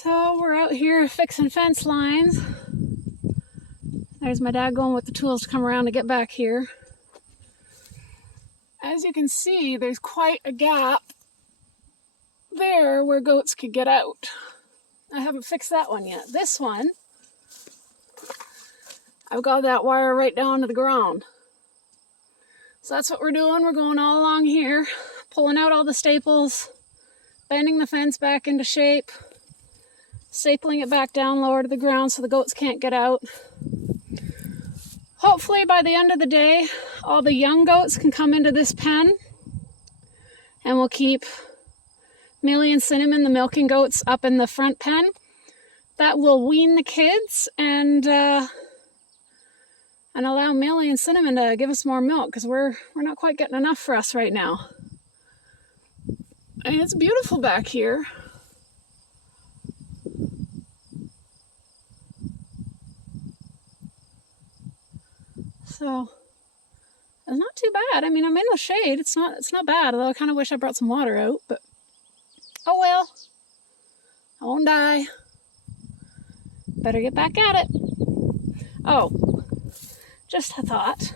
So we're out here fixing fence lines. There's my dad going with the tools to come around to get back here. As you can see, there's quite a gap there where goats could get out. I haven't fixed that one yet. This one, I've got that wire right down to the ground. So that's what we're doing. We're going all along here, pulling out all the staples, bending the fence back into shape, stapling it back down lower to the ground so the goats can't get out. Hopefully by the end of the day, all the young goats can come into this pen, and we'll keep Millie and Cinnamon, the milking goats, up in the front pen. That will wean the kids and allow Millie and Cinnamon to give us more milk, because we're not quite getting enough for us right now. And it's beautiful back here. So it's not too bad. I mean, I'm in the shade. It's not bad, although I kind of wish I brought some water out, but oh well. I won't die. Better get back at it. Oh, just a thought.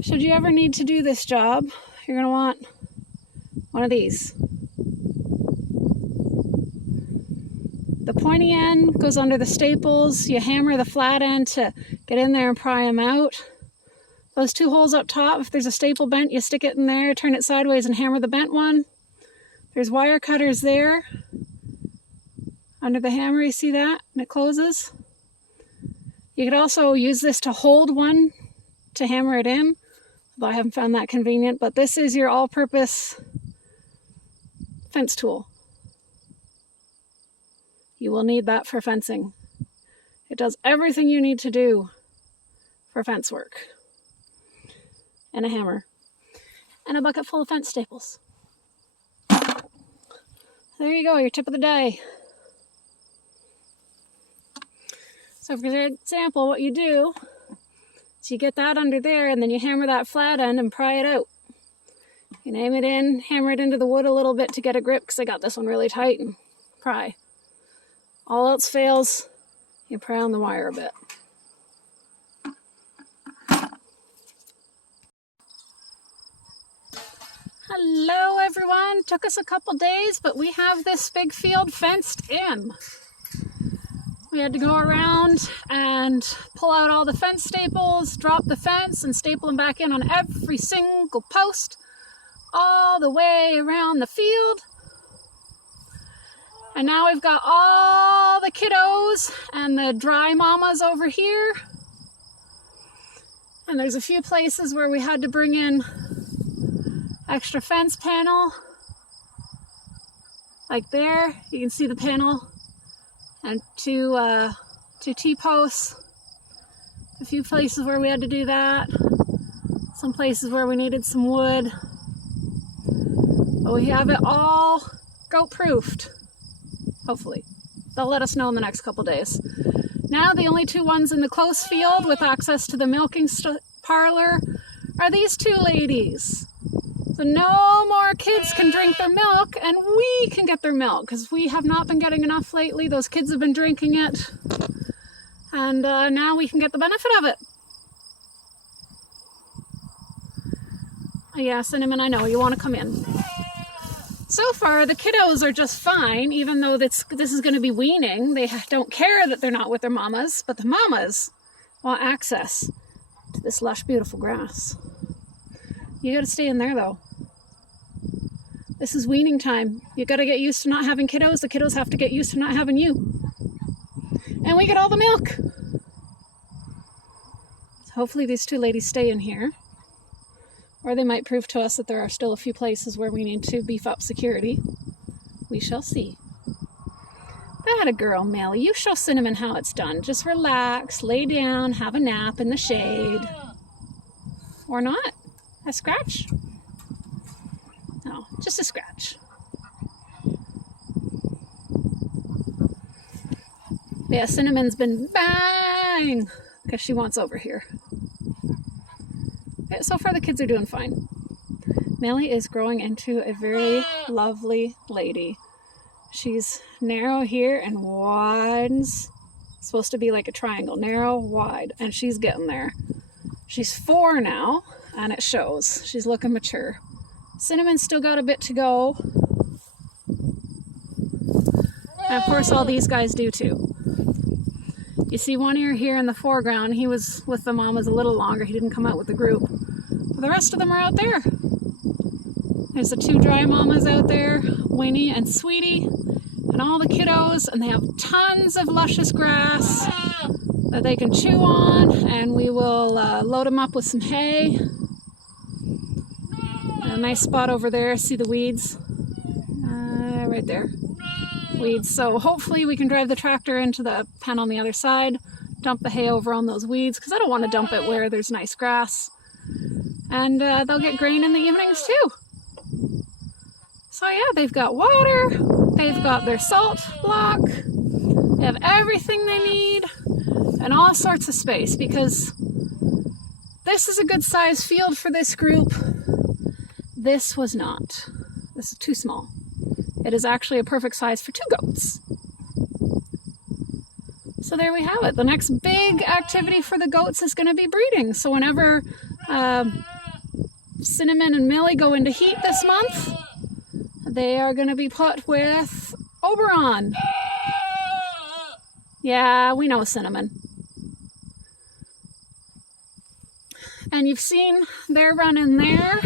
Should you ever need to do this job, you're going to want one of these. The pointy end goes under the staples. You hammer the flat end to get in there and pry them out. Those two holes up top, if there's a staple bent, you stick it in there, turn it sideways and hammer the bent one. There's wire cutters there. Under the hammer, you see that? And it closes. You could also use this to hold one to hammer it in, although I haven't found that convenient, but this is your all-purpose fence tool. You will need that for fencing. It does everything you need to do for fence work. And a hammer. And a bucket full of fence staples. There you go, your tip of the day. So for example, what you do is you get that under there and then you hammer that flat end and pry it out. You can aim it in, hammer it into the wood a little bit to get a grip, because I got this one really tight, and pry. All else fails, you pry on the wire a bit. Hello everyone, took us a couple days, but we have this big field fenced in. We had to go around and pull out all the fence staples, drop the fence, and staple them back in on every single post, all the way around the field. And now we've got all the kiddos and the dry mamas over here. And there's a few places where we had to bring in extra fence panel. Like there, you can see the panel. And two T-posts. A few places where we had to do that. Some places where we needed some wood. But we have it all goat-proofed. Hopefully. They'll let us know in the next couple days. Now the only two ones in the close field with access to the milking parlor are these two ladies. So no more kids can drink their milk, and we can get their milk, because we have not been getting enough lately. Those kids have been drinking it, and now we can get the benefit of it. Yeah, Cinnamon, I know, you want to come in. So far, the kiddos are just fine, even though this is going to be weaning. They don't care that they're not with their mamas, but the mamas want access to this lush, beautiful grass. You got to stay in there, though. This is weaning time. You got to get used to not having kiddos. The kiddos have to get used to not having you. And we get all the milk. So hopefully these two ladies stay in here. Or they might prove to us that there are still a few places where we need to beef up security. We shall see. That a girl, Millie. You show Cinnamon how it's done. Just relax, lay down, have a nap in the shade. Or not. A scratch? No, just a scratch. Yeah, Cinnamon's been bang because she wants over here. So far the kids are doing fine. Millie is growing into a very lovely lady. She's narrow here and widens. It's supposed to be like a triangle, narrow, wide, and she's getting there. She's 4 now, and it shows. She's looking mature. Cinnamon's still got a bit to go. And of course all these guys do too. You see one ear here in the foreground. He was with the mamas a little longer. He didn't come out with the group. But the rest of them are out there. There's the 2 dry mamas out there, Winnie and Sweetie, and all the kiddos, and they have tons of luscious grass that they can chew on, and we will load them up with some hay. A nice spot over there, see the weeds? Right there. Weeds. So hopefully we can drive the tractor into the pen on the other side, dump the hay over on those weeds, because I don't want to dump it where there's nice grass. And they'll get grain in the evenings too. So yeah, they've got water, they've got their salt block, they have everything they need, and all sorts of space, because this is a good size field for this group. This was not. This is too small. It is actually a perfect size for 2 goats. So there we have it. The next big activity for the goats is going to be breeding. So whenever Cinnamon and Millie go into heat this month, they are going to be put with Oberon. Yeah, we know Cinnamon. And you've seen their run in there.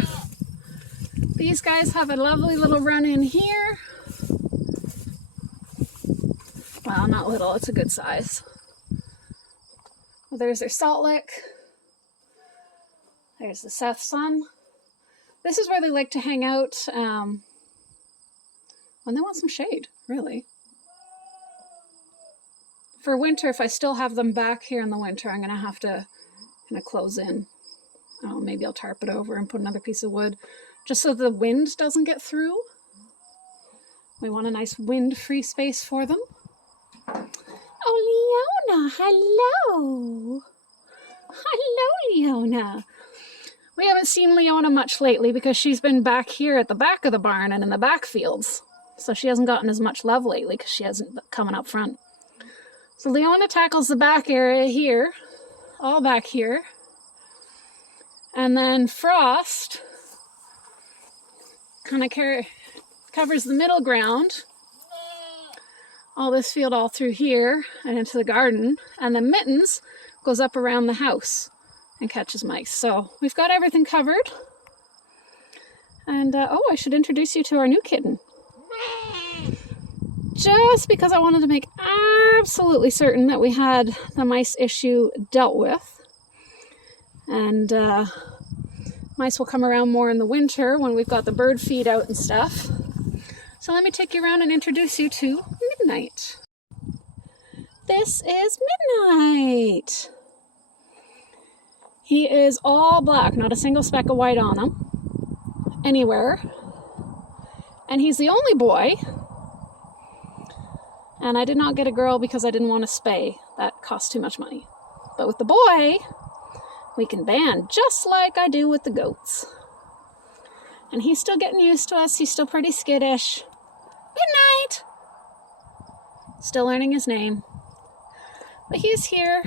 These guys have a lovely little run in here. Well, not little, it's a good size. Well, there's their salt lick. There's the South Sun. This is where they like to hang out when they want some shade, really. For winter, if I still have them back here in the winter, I'm going to have to kind of close in. Oh, maybe I'll tarp it over and put another piece of wood, just so the wind doesn't get through. We want a nice wind-free space for them. Oh, Leona, hello. Hello, Leona. We haven't seen Leona much lately because she's been back here at the back of the barn and in the back fields. So she hasn't gotten as much love lately because she hasn't coming up front. So Leona tackles the back area here, all back here. And then Frost kind of covers the middle ground, all this field all through here and into the garden, and then Mittens goes up around the house and catches mice. So we've got everything covered. And oh, I should introduce you to our new kitten. Just because I wanted to make absolutely certain that we had the mice issue dealt with. And mice will come around more in the winter when we've got the bird feed out and stuff. So let me take you around and introduce you to Midnight. This is Midnight. He is all black, not a single speck of white on him, anywhere. And he's the only boy. And I did not get a girl because I didn't want to spay. That cost too much money. But with the boy, we can band just like I do with the goats. And he's still getting used to us. He's still pretty skittish. Midnight! Still learning his name. But he's here.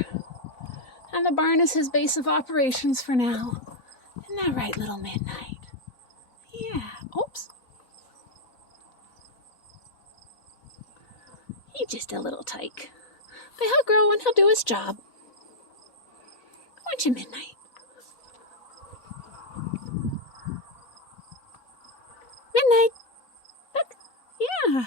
And the barn is his base of operations for now. Isn't that right, little Midnight? Yeah. Oops. He's just a little tyke. But he'll grow and he'll do his job. Aren't you, Midnight? Midnight! Look! Yeah!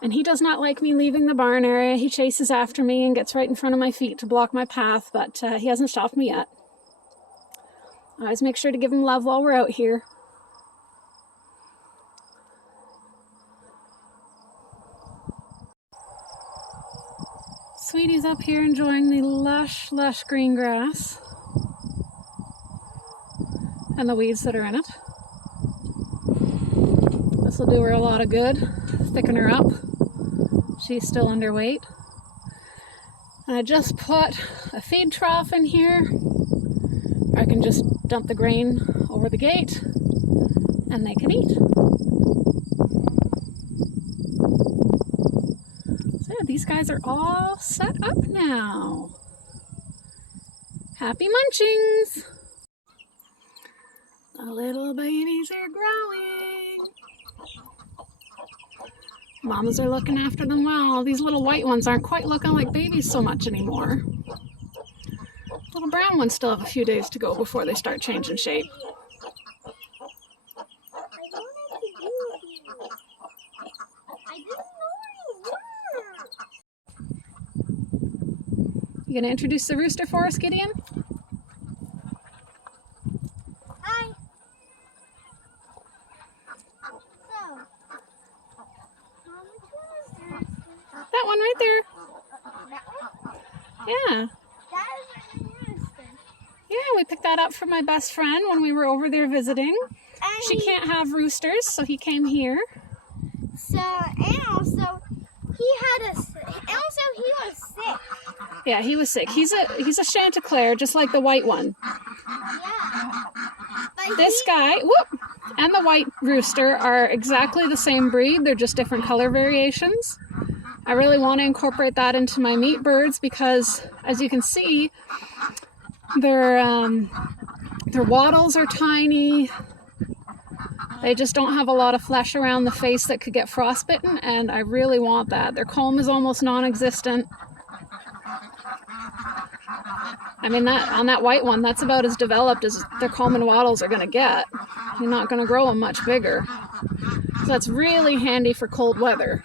And he does not like me leaving the barn area. He chases after me and gets right in front of my feet to block my path, but he hasn't stopped me yet. I always make sure to give him love while we're out here. Sweetie's up here enjoying the lush, lush green grass and the weeds that are in it. This will do her a lot of good, thicken her up. She's still underweight. And I just put a feed trough in here. I can just dump the grain over the gate and they can eat. So these guys are all set up now. Happy munchings! The little babies are growing. Mamas are looking after them well. These little white ones aren't quite looking like babies so much anymore. Little brown ones still have a few days to go before they start changing shape. You gonna introduce the rooster for us, Gideon? Hi. So, which one is the rooster? That one right there. That one? Yeah. That is a rooster. Yeah, we picked that up from my best friend when we were over there visiting. And She can't have roosters, so he came here. and also he was sick. Yeah, he was sick. He's a Chanticleer, just like the white one. Yeah. But This guy, whoop, and the white rooster are exactly the same breed. They're just different color variations. I really want to incorporate that into my meat birds because, as you can see, their wattles are tiny. They just don't have a lot of flesh around the face that could get frostbitten, and I really want that. Their comb is almost non-existent. I mean, on that white one, that's about as developed as their comb and wattles are going to get. You're not going to grow them much bigger. So that's really handy for cold weather.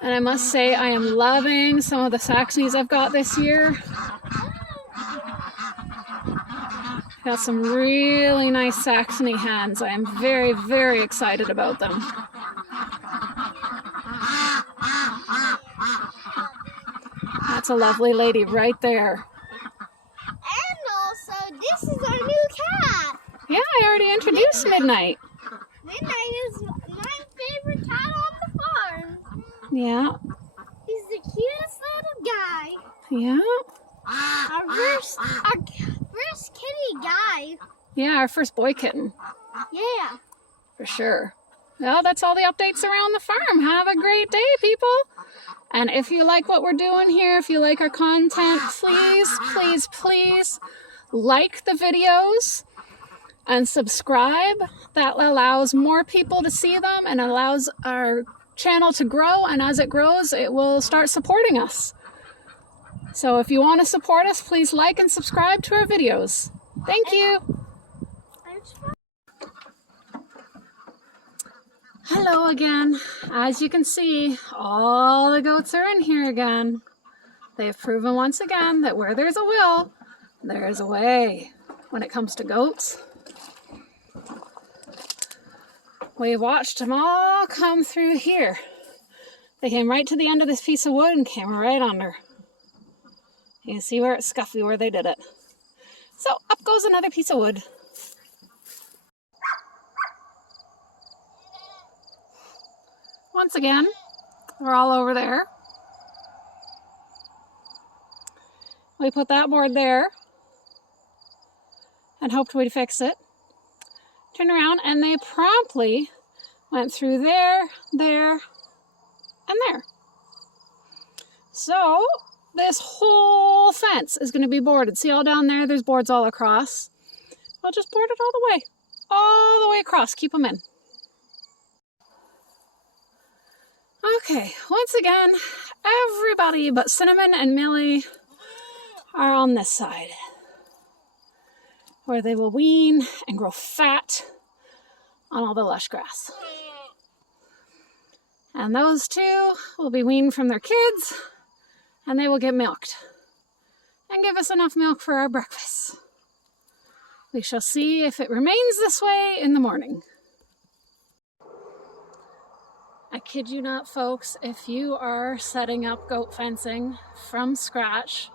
And I must say, I am loving some of the Saxonies I've got this year. Got some really nice Saxony hens. I am very, very excited about them. That's a lovely lady right there. And also, this is our new cat. Yeah, I already introduced Midnight. Midnight is my favorite cat on the farm. Yeah. He's the cutest little guy. Yeah. Our first kitty guy. Yeah, our first boy kitten. Yeah. For sure. Well, that's all the updates around the farm. Have a great day, people. And if you like what we're doing here, if you like our content, please, please, please like the videos and subscribe. That allows more people to see them and allows our channel to grow. And as it grows, it will start supporting us. So if you want to support us, please like and subscribe to our videos. Thank you. Hello again. As you can see, all the goats are in here again. They have proven once again that where there's a will, there is a way when it comes to goats. We watched them all come through here. They came right to the end of this piece of wood and came right under. You can see where it's scuffy where they did it. So up goes another piece of wood. Once again, we're all over there. We put that board there and hoped we'd fix it. Turned around and they promptly went through there, there, and there. So this whole fence is going to be boarded. See all down there? There's boards all across. We'll just board it all the way across. Keep them in. Okay, once again, everybody but Cinnamon and Millie are on this side, where they will wean and grow fat on all the lush grass. And those two will be weaned from their kids, and they will get milked and give us enough milk for our breakfast. We shall see if it remains this way in the morning. I kid you not, folks, if you are setting up goat fencing from scratch,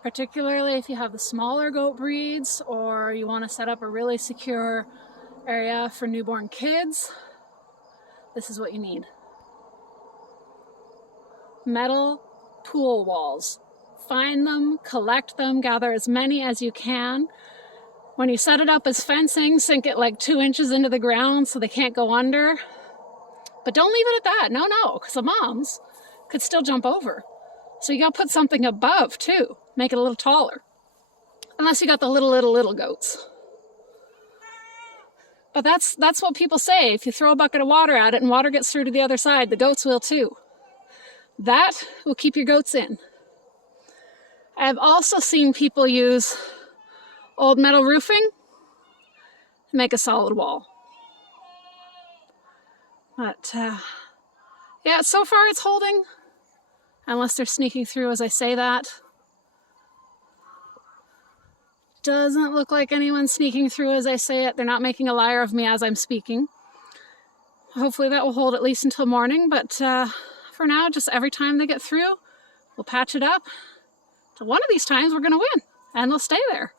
particularly if you have the smaller goat breeds or you want to set up a really secure area for newborn kids, this is what you need. Metal pool walls. Find them, collect them, gather as many as you can. When you set it up as fencing, sink it like 2 inches into the ground so they can't go under. But don't leave it at that. No, because the moms could still jump over. So you gotta put something above too. Make it a little taller. Unless you got the little goats. But that's what people say. If you throw a bucket of water at it and water gets through to the other side, the goats will too. That will keep your goats in. I've also seen people use old metal roofing to make a solid wall. But yeah, so far it's holding. Unless they're sneaking through as I say that. Doesn't look like anyone's sneaking through as I say it. They're not making a liar of me as I'm speaking. Hopefully that will hold at least until morning, but for now, just every time they get through, we'll patch it up. So one of these times we're gonna win, and they'll stay there.